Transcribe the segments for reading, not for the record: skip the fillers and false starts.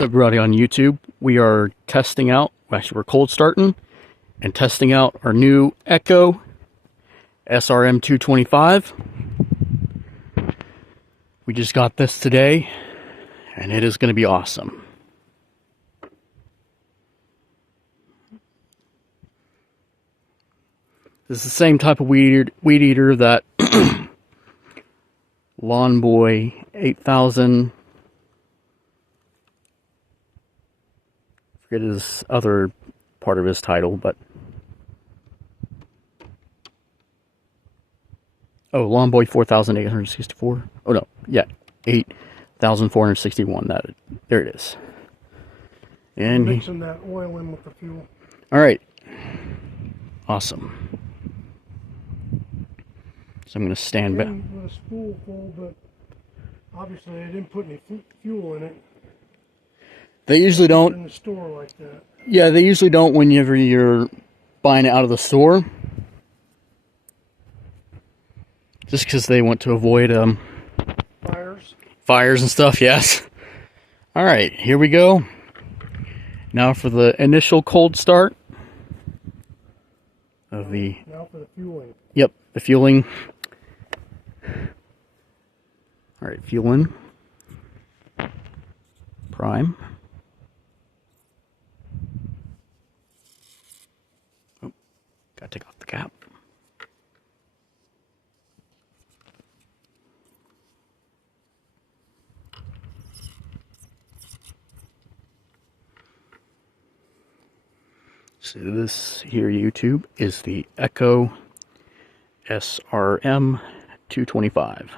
What's up, everybody on YouTube? We are testing out, actually we're cold starting and testing out our new Echo SRM 225. We just got this today and it is going to be awesome. This is the same type of weed eater that Lawn Boy 8000, forget his other part of his title, but Lawn Boy 4864. Oh no, yeah, 8461. There it is. And mixing that oil in with the fuel. All right, awesome. So I'm going to stand back with a spool full, but obviously they didn't put any fuel in it. They usually don't. In the store like that. Yeah, they usually don't whenever you're buying it out of the store. Just because they want to avoid fires and stuff. Yes. All right, here we go. Now for the initial cold start of the. Now for the fueling. Yep, the fueling. All right, fueling. Prime. Oh, gotta take off the cap. So this here, YouTube, is the Echo SRM 225.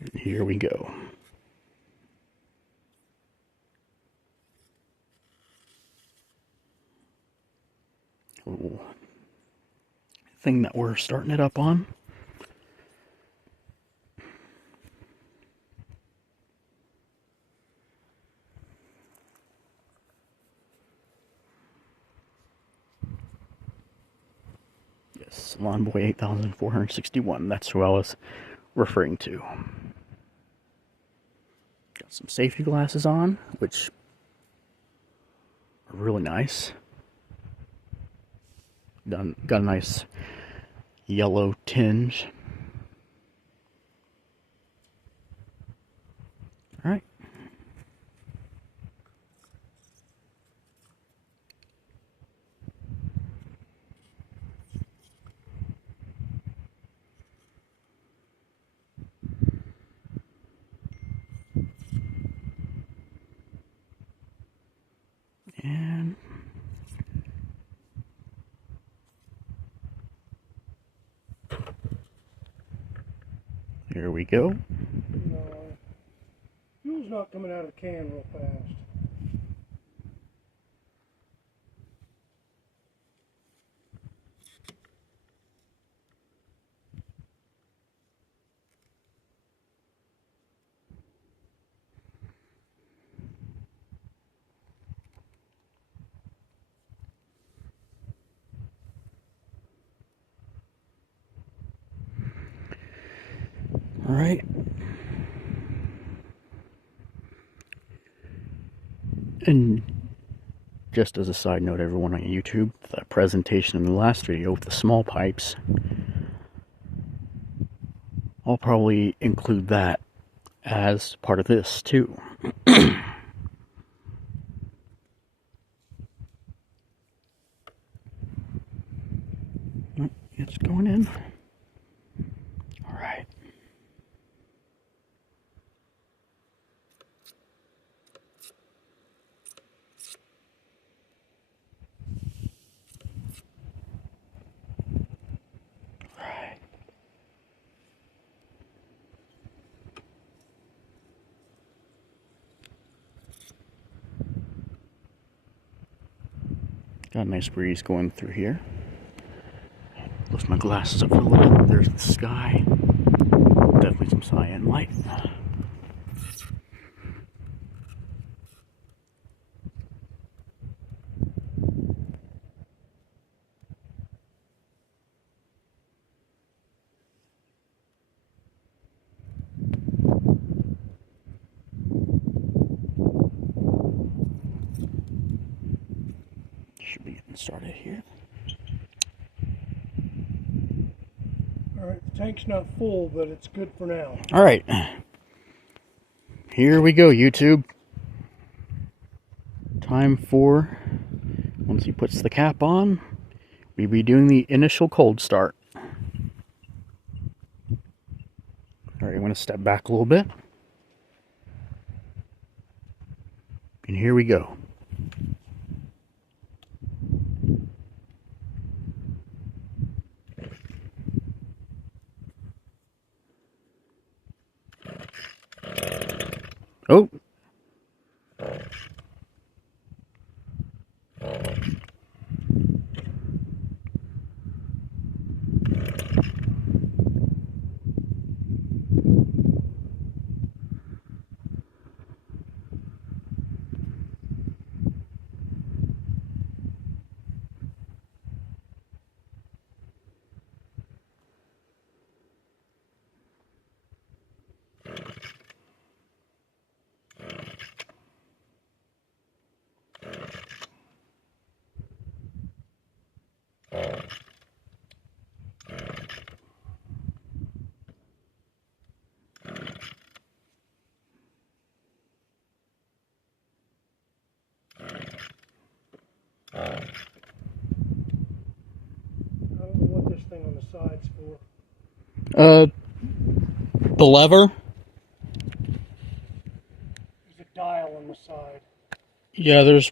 And here we go. A little thing that we're starting it up on. Yes, Lawn Boy 8461. That's who I was referring to. Got some safety glasses on, which are really nice. Got a nice yellow tinge. All right. And here we go. Fuel's not coming out of the can real fast. All right. And just as a side note, everyone on YouTube, the presentation in the last video with the small pipes, I'll probably include that as part of this too. It's going in. All right. Got a nice breeze going through here. Lift my glasses up a little bit. There's the sky. Definitely some cyan light. started here. Alright, the tank's not full, but it's good for now. Alright. Here we go, YouTube. Time for, once he puts the cap on, we'll be doing the initial cold start. Alright, I'm going to step back a little bit. And here we go. Oh! I don't know what this thing on the side's for. The lever? There's a dial on the side. Yeah, there's...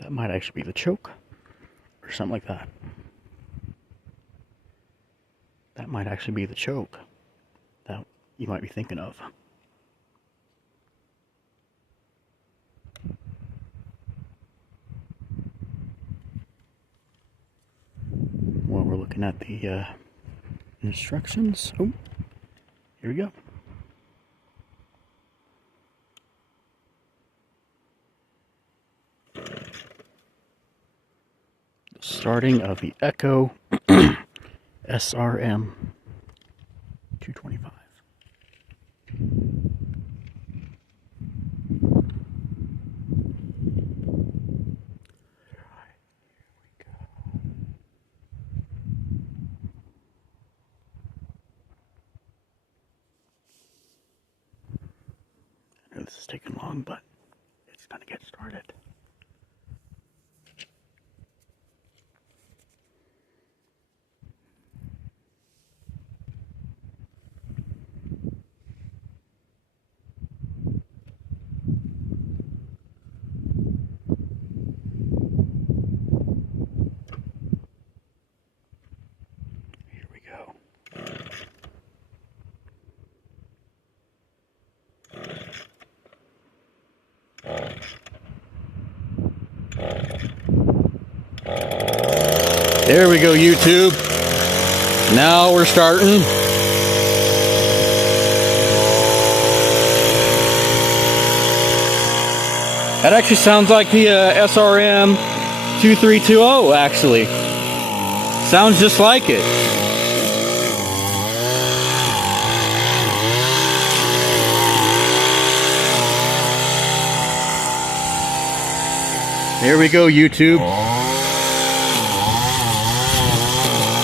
That might actually be the choke, or something like that. That might actually be the choke that you might be thinking of. Well, we're looking at the instructions. Oh, here we go. Starting of the Echo SRM 225. I know this is taking long, but it's gonna get started. Here we go. There we go, YouTube. Now we're starting. That actually sounds like the SRM 2320, actually. Sounds just like it. There we go, YouTube.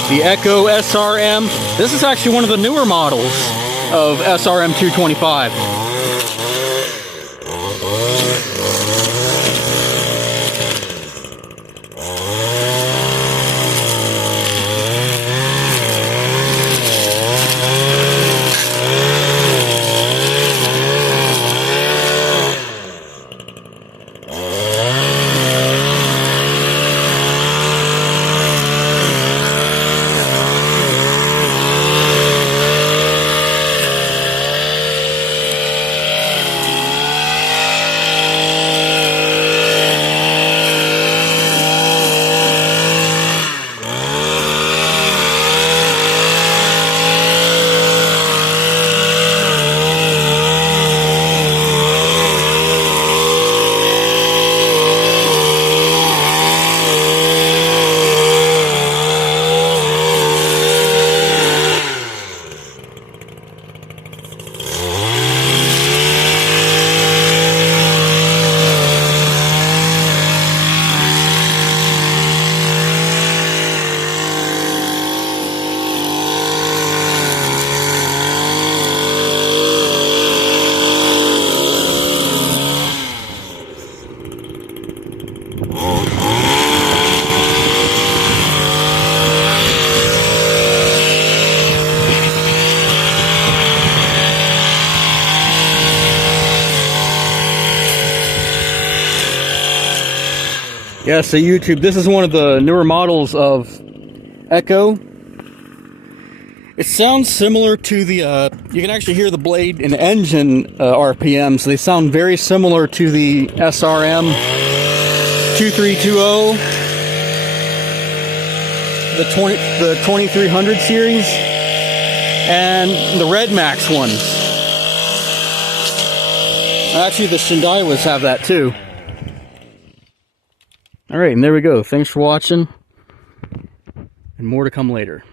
The Echo SRM. This is actually one of the newer models of SRM 225. Yeah, so YouTube, this is one of the newer models of Echo. It sounds similar to the, you can actually hear the blade and engine RPMs. They sound very similar to the SRM 2320, the 2300 series, and the Red Max ones. Actually, the Shindaiwas have that too. Alright, and there we go. Thanks for watching, and more to come later.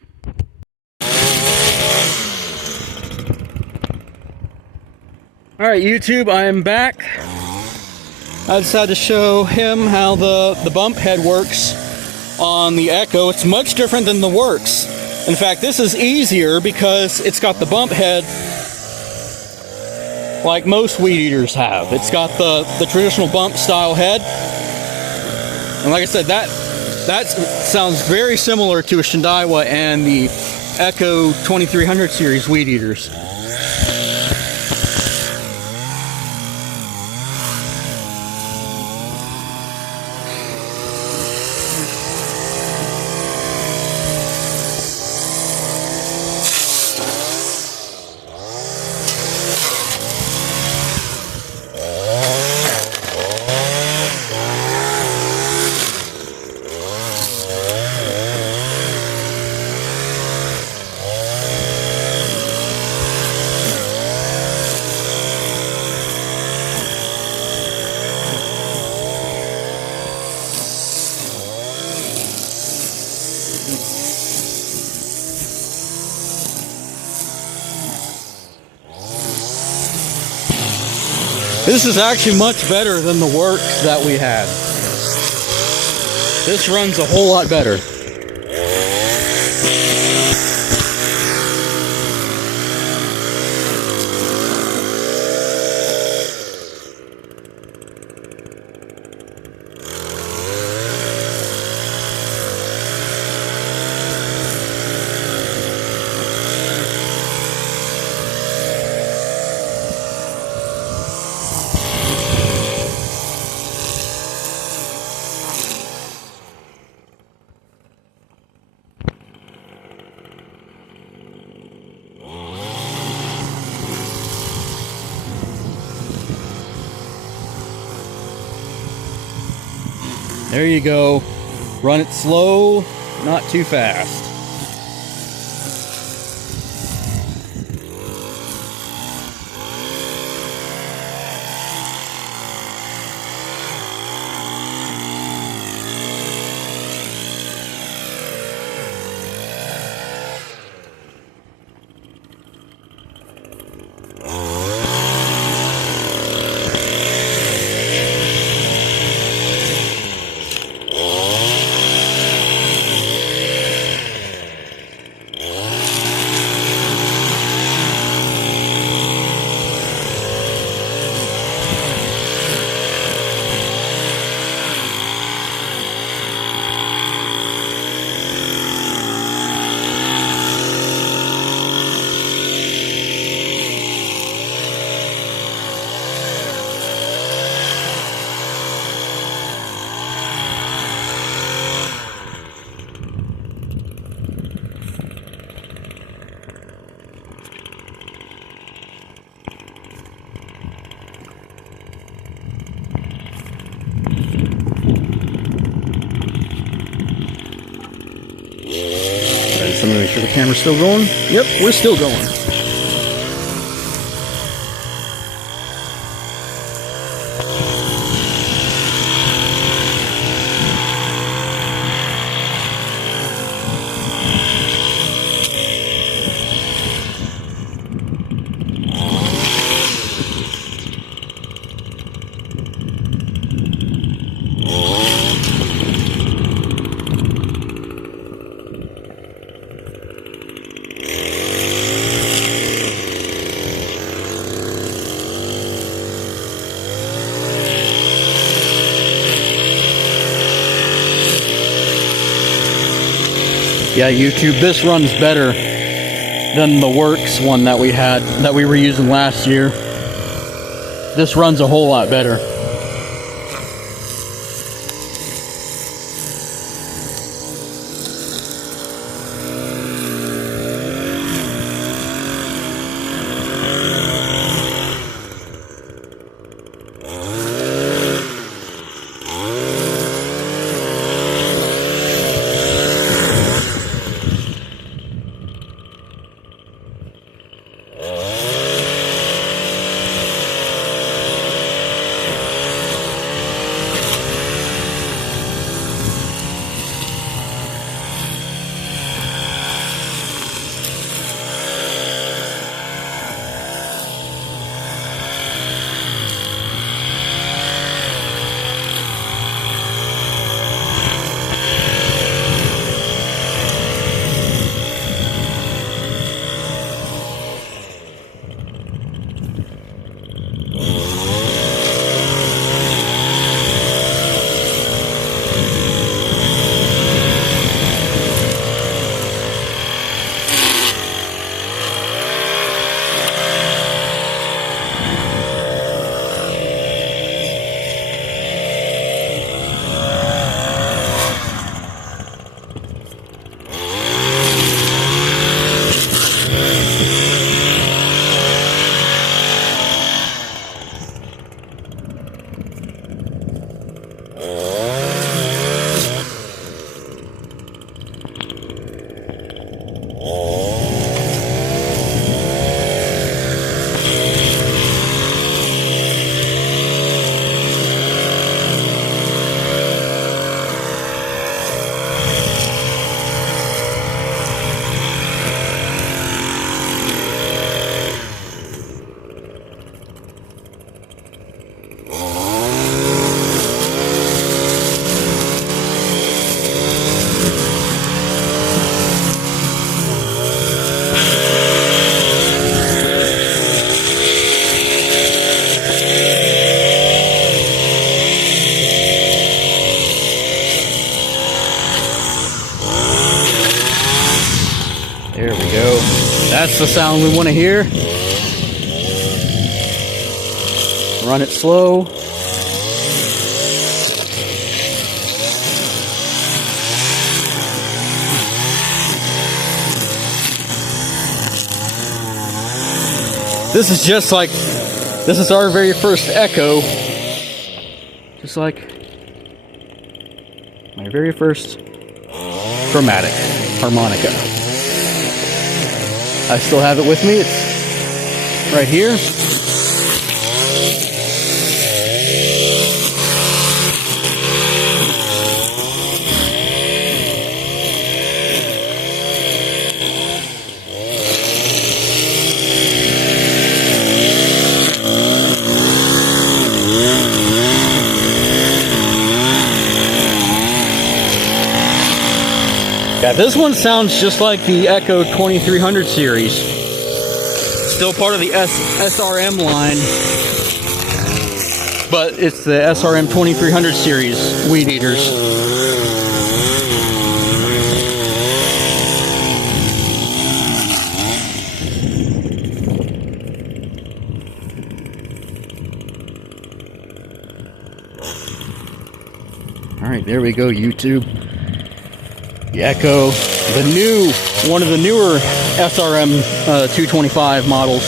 Alright, YouTube, I am back. I decided to show him how the bump head works on the Echo. It's much different than the worx. In fact, this is easier because it's got the bump head like most weed eaters have. It's got the traditional bump style head. And like I said, that sounds very similar to a Shindaiwa and the Echo 2300 series weed eaters. This is actually much better than the worx that we had. This runs a whole lot better. There you go. Run it slow, not too fast. So I'm gonna make sure the camera's still going. Yep, we're still going. Yeah, YouTube, this runs better than the worx one that we were using last year. This runs a whole lot better. That's the sound we want to hear. Run it slow. This is just like, this is our very first echo. Just like my very first chromatic harmonica. I still have it with me. It's right here. Yeah, this one sounds just like the Echo 2300 series. Still part of the SRM line, but it's the SRM 2300 series weed eaters. All right, there we go, YouTube. The Echo, one of the newer SRM 225 models.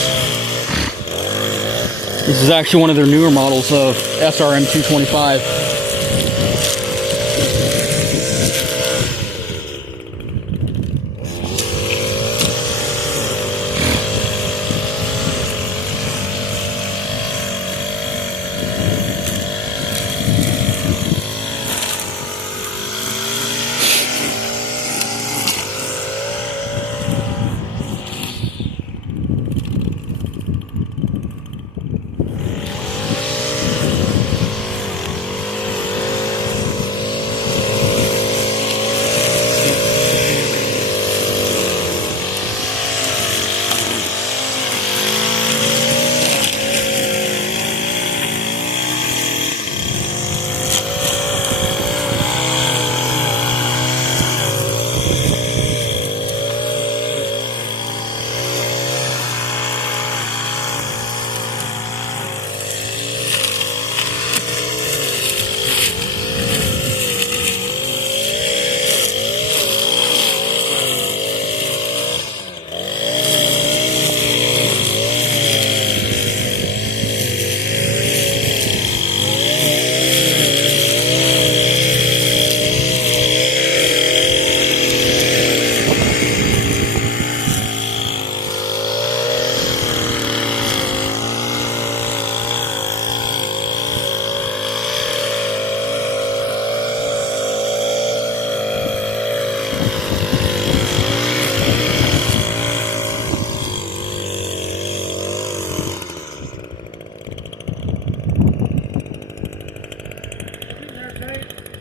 This is actually one of their newer models of SRM 225.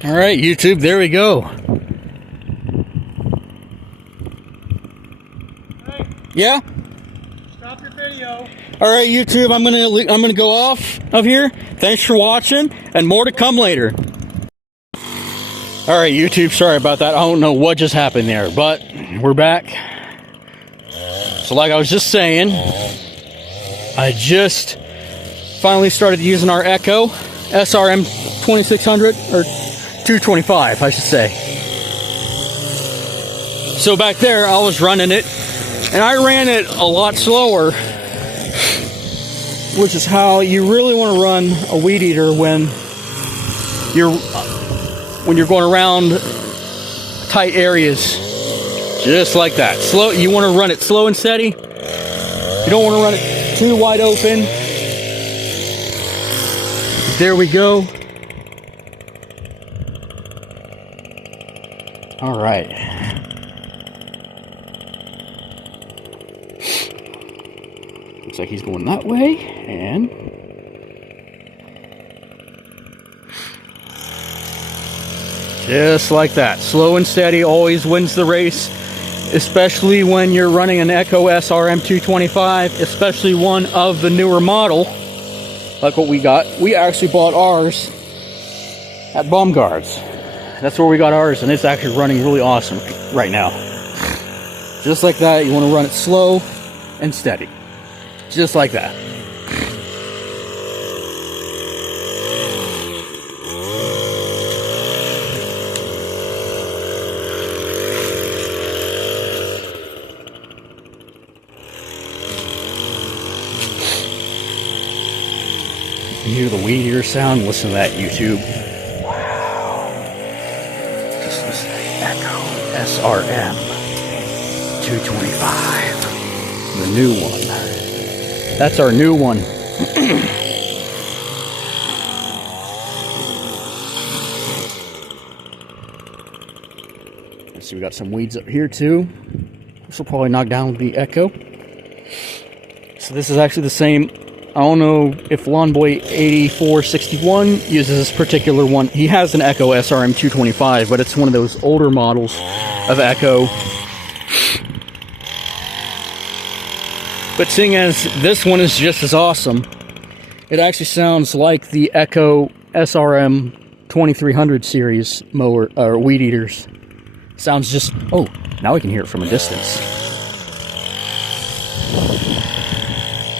All right, YouTube, there we go. Hey, Yeah? stop your video. All right, YouTube, I'm gonna go off of here. Thanks for watching, and more to come later. All right, YouTube, sorry about that. I don't know what just happened there, but we're back. So like I was just saying, I just finally started using our Echo SRM 2600, or 225, I should say. So back there, I was running it, and I ran it a lot slower, which is how you really want to run a weed eater when you're going around tight areas, just like that. Slow. You want to run it slow and steady. You don't want to run it too wide open. There we go. All right. Looks like he's going that way, and just like that. Slow and steady always wins the race, especially when you're running an Echo SRM 225, especially one of the newer model, like what we got. We actually bought ours at Baumgart's. That's where we got ours, and it's actually running really awesome right now. Just like that, you want to run it slow. and steady. Just like that. You hear the weed eater sound? Listen to that, YouTube. Wow. Just listen to the Echo SRM 225. The new one. That's our new one. Let's see, we got some weeds up here too. This will probably knock down the Echo. So this is actually the same. I don't know if Lawnboy 8461 uses this particular one. He has an Echo SRM 225, but it's one of those older models of Echo. But seeing as this one is just as awesome, it actually sounds like the Echo SRM 2300 series mower or weed eaters. Sounds just, oh, now we can hear it from a distance.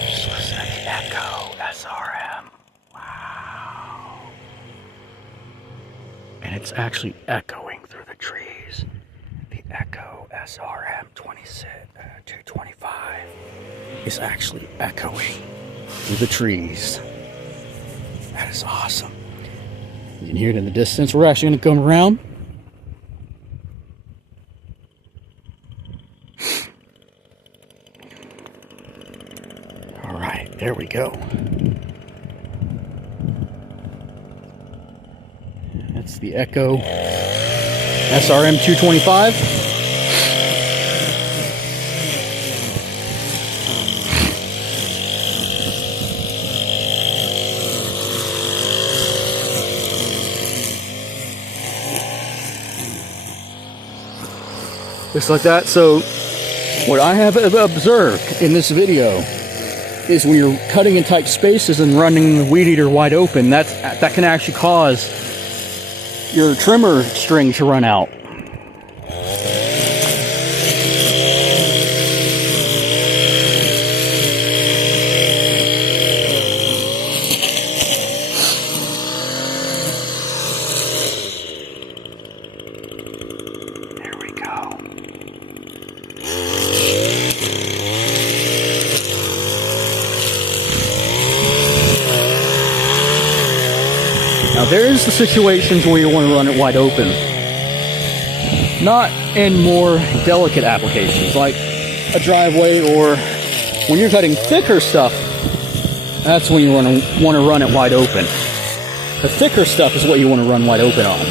Just listen to the Echo SRM. Wow. And it's actually echoing through the trees. The Echo SRM 225 is actually echoing through the trees. That is awesome. You can hear it in the distance. We're actually going to come around. All right, there we go. That's the Echo SRM 225. Just like that. So what I have observed in this video is when you're cutting in tight spaces and running the weed eater wide open, that can actually cause your trimmer string to run out. Now there's the situations where you want to run it wide open. Not in more delicate applications like a driveway, or when you're cutting thicker stuff, that's when you want to run it wide open. The thicker stuff is what you want to run wide open on.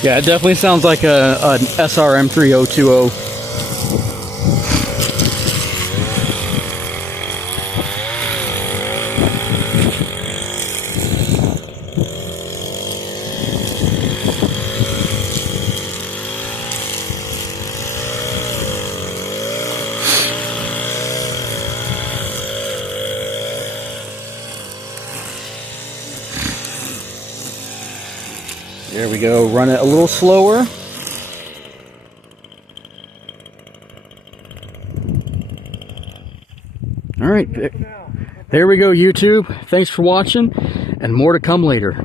Yeah, it definitely sounds like an SRM 3020. There we go, run it a little slower. All right, there we go, YouTube. Thanks for watching, and more to come later.